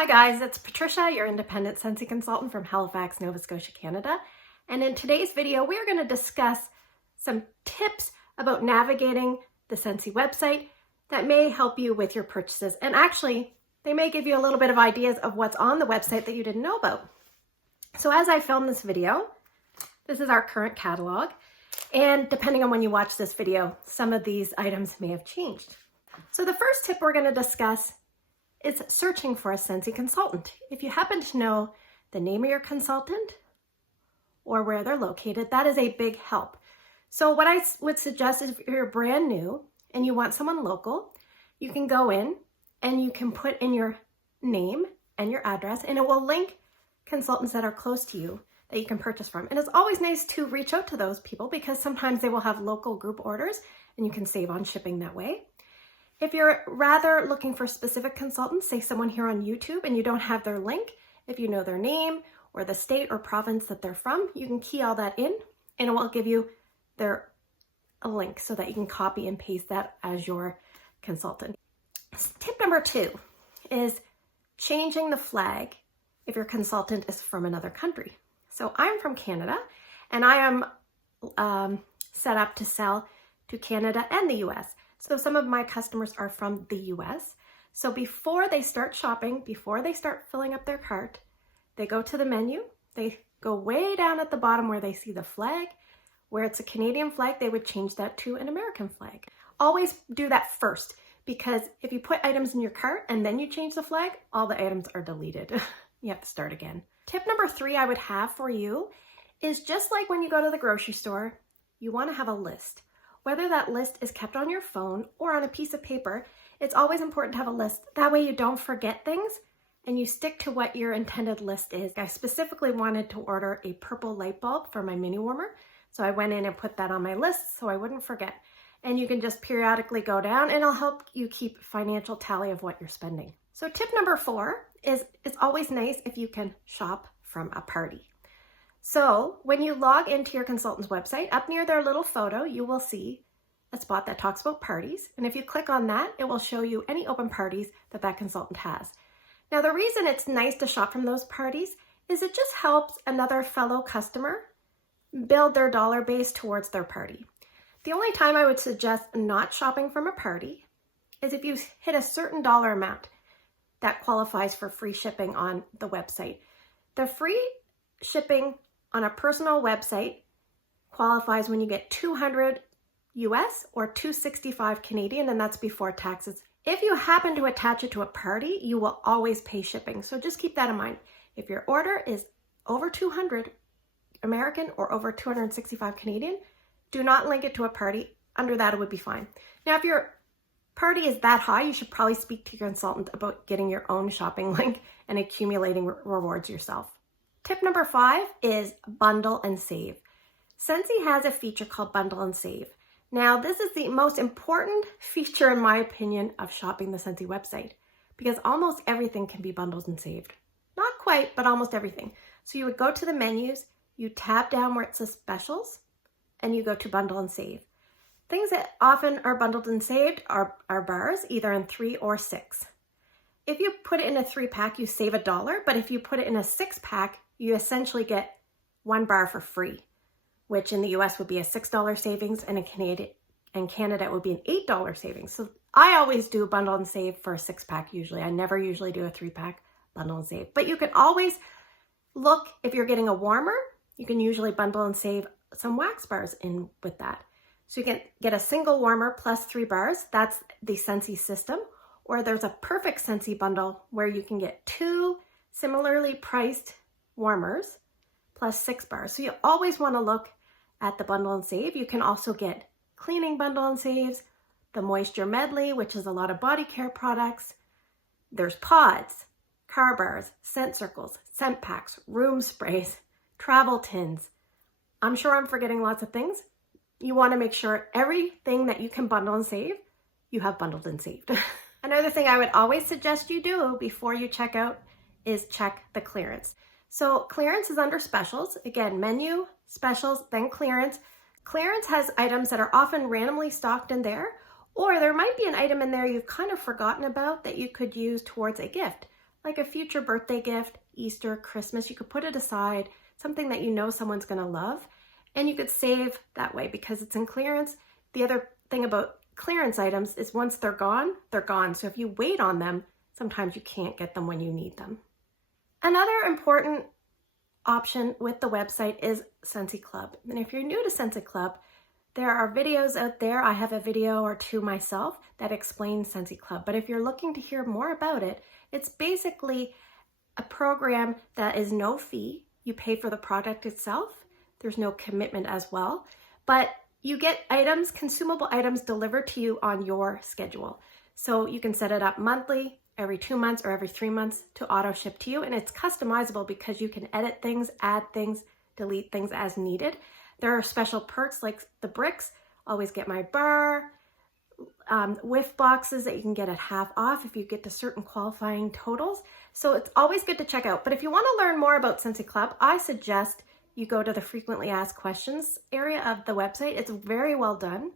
Hi guys, it's Patricia, your independent Scentsy consultant from Halifax, Nova Scotia, Canada. And in today's video, we're going to discuss some tips about navigating the Scentsy website that may help you with your purchases. And actually, they may give you a little bit of ideas of what's on the website that you didn't know about. So as I film this video, this is our current catalog. And depending on when you watch this video, some of these items may have changed. So the first tip we're going to discuss is searching for a Scentsy consultant. If you happen to know the name of your consultant or where they're located, that is a big help. So what I would suggest is if you're brand new and you want someone local, you can go in and you can put in your name and your address, and it will link consultants that are close to you that you can purchase from. And it's always nice to reach out to those people because sometimes they will have local group orders and you can save on shipping that way. If you're rather looking for specific consultants, say someone here on YouTube, and you don't have their link, if you know their name or the state or province that they're from, you can key all that in and it will give you a link so that you can copy and paste that as your consultant. Tip number 2 is changing the flag if your consultant is from another country. So I'm from Canada and I am set up to sell to Canada and the US. So some of my customers are from the US. So before they start shopping, before they start filling up their cart, they go to the menu, they go way down at the bottom where they see the flag. Where it's a Canadian flag, they would change that to an American flag. Always do that first, because if you put items in your cart and then you change the flag, all the items are deleted. You have to start again. Tip number 3 I would have for you is just like when you go to the grocery store, you want to have a list. Whether that list is kept on your phone or on a piece of paper, it's always important to have a list. That way you don't forget things and you stick to what your intended list is. I specifically wanted to order a purple light bulb for my mini warmer, so I went in and put that on my list so I wouldn't forget. And you can just periodically go down and it'll help you keep financial tally of what you're spending. So tip number 4 is it's always nice if you can shop from a party. So when you log into your consultant's website, up near their little photo, you will see a spot that talks about parties. And if you click on that, it will show you any open parties that that consultant has. Now, the reason it's nice to shop from those parties is it just helps another fellow customer build their dollar base towards their party. The only time I would suggest not shopping from a party is if you hit a certain dollar amount that qualifies for free shipping on the website. The free shipping on a personal website qualifies when you get 200 US or 265 Canadian, and that's before taxes. If you happen to attach it to a party, you will always pay shipping. So just keep that in mind. If your order is over 200 American or over 265 Canadian, do not link it to a party. Under that, it would be fine. Now, if your party is that high, you should probably speak to your consultant about getting your own shopping link and accumulating rewards yourself. Tip number 5 is bundle and save. Scentsy has a feature called bundle and save. Now, this is the most important feature, in my opinion, of shopping the Scentsy website because almost everything can be bundled and saved. Not quite, but almost everything. So you would go to the menus, you tap down where it says specials, and you go to bundle and save. Things that often are bundled and saved are bars, either in 3 or 6. If you put it in a 3-pack, you save $1, but if you put it in a 6-pack, you essentially get 1 bar for free, which in the US would be a $6 savings, and in Canada it would be an $8 savings. So I always do bundle and save for a 6-pack usually. I never usually do a 3-pack bundle and save. But you can always look, if you're getting a warmer, you can usually bundle and save some wax bars in with that. So you can get a single warmer plus 3 bars. That's the Scentsy system. Or there's a perfect Scentsy bundle where you can get 2 similarly priced warmers plus 6 bars. So you always want to look at the bundle and save. You can also get cleaning bundle and saves, the moisture medley, which is a lot of body care products. There's pods, car bars, scent circles, scent packs, room sprays, travel tins. I'm sure I'm forgetting lots of things. You want to make sure everything that you can bundle and save, you have bundled and saved. Another thing I would always suggest you do before you check out is check the clearance. So clearance is under specials. Again, menu, specials, then clearance. Clearance has items that are often randomly stocked in there, or there might be an item in there you've kind of forgotten about that you could use towards a gift. like a future birthday gift, Easter, Christmas. You could put it aside, something that you know someone's going to love, and you could save that way because it's in clearance. The other thing about clearance items is once they're gone, they're gone. So if you wait on them, sometimes you can't get them when you need them. Another important option with the website is Scentsy Club. And if you're new to Scentsy Club, there are videos out there. I have a video or two myself that explain Scentsy Club. But if you're looking to hear more about it, it's basically a program that is no fee. You pay for the product itself. There's no commitment as well. But you get items, consumable items delivered to you on your schedule. So you can set it up monthly, every 2 months, or every 3 months to auto ship to you. And it's customizable because you can edit things, add things, delete things as needed. There are special perks like the bricks, always get my bar, whiff boxes that you can get at half off if you get to certain qualifying totals. So it's always good to check out. But if you want to learn more about Scentsy Club, I suggest you go to the frequently asked questions area of the website. It's very well done.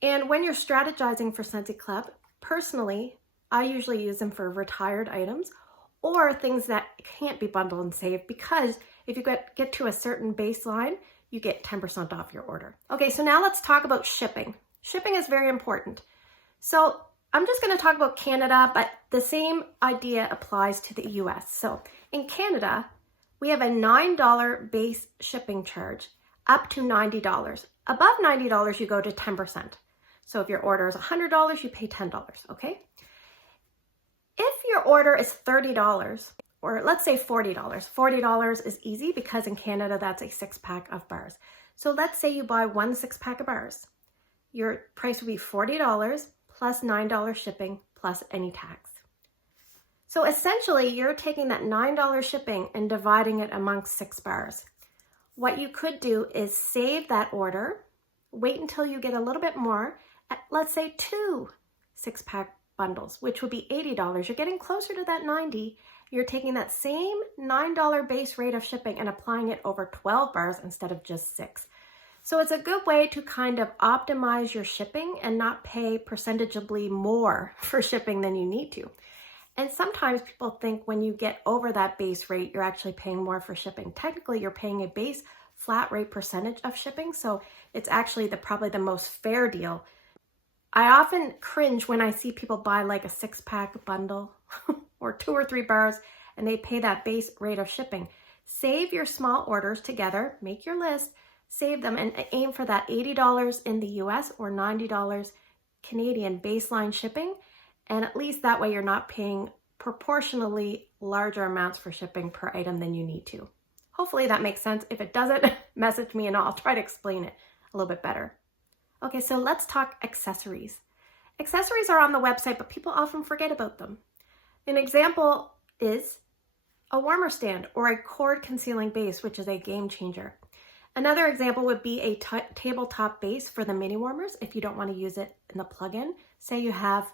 And when you're strategizing for Scentsy Club, personally, I usually use them for retired items or things that can't be bundled and saved, because if you get to a certain baseline, you get 10% off your order. Okay, so now let's talk about shipping. Shipping is very important. So I'm just going to talk about Canada, but the same idea applies to the US. So in Canada, we have a $9 base shipping charge up to $90. Above $90, you go to 10%. So if your order is $100, you pay $10, okay? If your order is $30, or let's say $40, $40 is easy because in Canada, that's a 6-pack of bars. So let's say you buy 1 6-pack of bars. Your price would be $40 plus $9 shipping plus any tax. So essentially, you're taking that $9 shipping and dividing it amongst 6 bars. What you could do is save that order, wait until you get a little bit more, at, let's say 2 6-pack bundles, which would be $80. You're getting closer to that $90. You're taking that same $9 base rate of shipping and applying it over 12 bars instead of just 6. So it's a good way to kind of optimize your shipping and not pay percentageably more for shipping than you need to. And sometimes people think when you get over that base rate, you're actually paying more for shipping. Technically, you're paying a base flat rate percentage of shipping. So it's actually probably the most fair deal. I often cringe when I see people buy like a 6-pack bundle or 2 or 3 bars and they pay that base rate of shipping. Save your small orders together, make your list, save them, and aim for that $80 in the US or $90 Canadian baseline shipping. And at least that way you're not paying proportionally larger amounts for shipping per item than you need to. Hopefully that makes sense. If it doesn't, message me and I'll try to explain it a little bit better. Okay, so let's talk accessories. Accessories are on the website, but people often forget about them. An example is a warmer stand or a cord concealing base, which is a game changer. Another example would be a tabletop base for the mini warmers if you don't want to use it in the plug-in. Say you have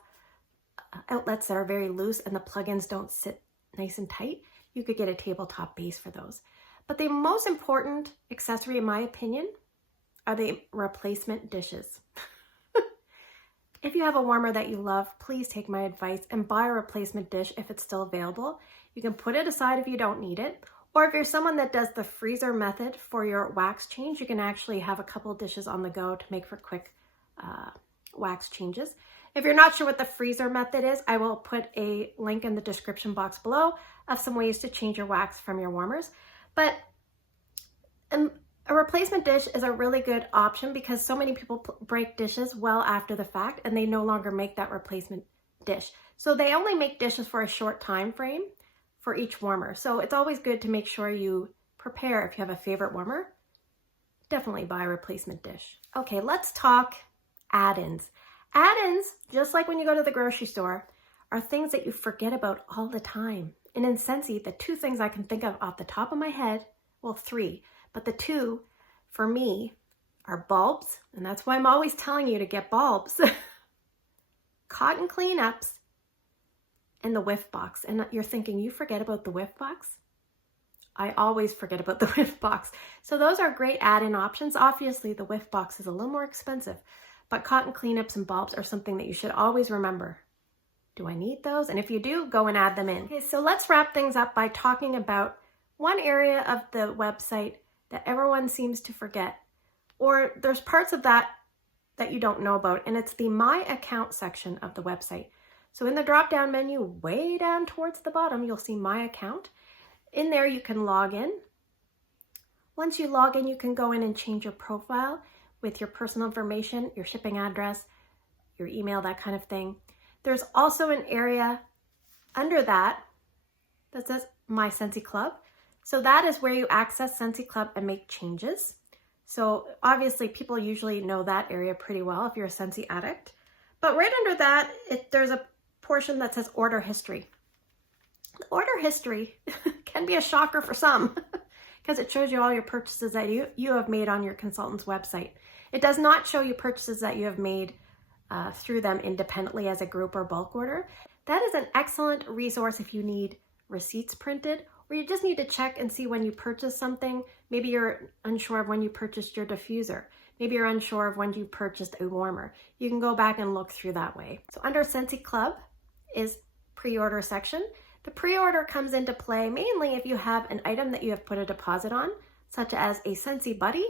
outlets that are very loose and the plugins don't sit nice and tight, you could get a tabletop base for those. But the most important accessory, in my opinion, are the replacement dishes. If you have a warmer that you love, please take my advice and buy a replacement dish if it's still available. You can put it aside if you don't need it. Or if you're someone that does the freezer method for your wax change, you can actually have a couple dishes on the go to make for quick wax changes. If you're not sure what the freezer method is, I will put a link in the description box below of some ways to change your wax from your warmers. But a replacement dish is a really good option because so many people break dishes well after the fact and they no longer make that replacement dish. So they only make dishes for a short time frame for each warmer. So it's always good to make sure you prepare. If you have a favorite warmer, definitely buy a replacement dish. Okay, let's talk add-ins. Add-ins, just like when you go to the grocery store, are things that you forget about all the time. And in Scentsy, the 2 things I can think of off the top of my head, well, 3, but the 2 for me are bulbs, and that's why I'm always telling you to get bulbs, cotton cleanups, and the whiff box. And you're thinking, you forget about the whiff box? I always forget about the whiff box. So those are great add-in options. Obviously, the whiff box is a little more expensive, but cotton cleanups and bulbs are something that you should always remember Do I need those? And if you do, go and add them in. Okay, so let's wrap things up by talking about one area of the website that everyone seems to forget, or there's parts of that you don't know about, and it's the My Account section of the website. So in the drop-down menu, way down towards the bottom, you'll see My Account. In there, you can log in. Once you log in, you can go in and change your profile with your personal information, your shipping address, your email, that kind of thing. There's also an area under that says My Scentsy Club. So that is where you access Scentsy Club and make changes. So obviously people usually know that area pretty well if you're a Scentsy addict. But right under that, there's a portion that says Order History. The order history can be a shocker for some because it shows you all your purchases that you have made on your consultant's website. It does not show you purchases that you have made through them independently as a group or bulk order. That is an excellent resource if you need receipts printed, or you just need to check and see when you purchased something. Maybe you're unsure of when you purchased your diffuser. Maybe you're unsure of when you purchased a warmer. You can go back and look through that way. So under Scentsy Club is pre-order section. The pre-order comes into play mainly if you have an item that you have put a deposit on, such as a Scentsy Buddy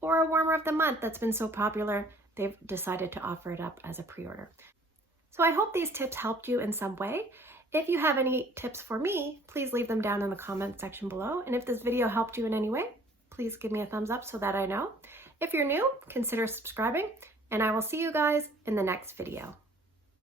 or a warmer of the month that's been so popular they've decided to offer it up as a pre-order. So I hope these tips helped you in some way. If you have any tips for me, please leave them down in the comment section below. And if this video helped you in any way, please give me a thumbs up so that I know. If you're new, consider subscribing, and I will see you guys in the next video.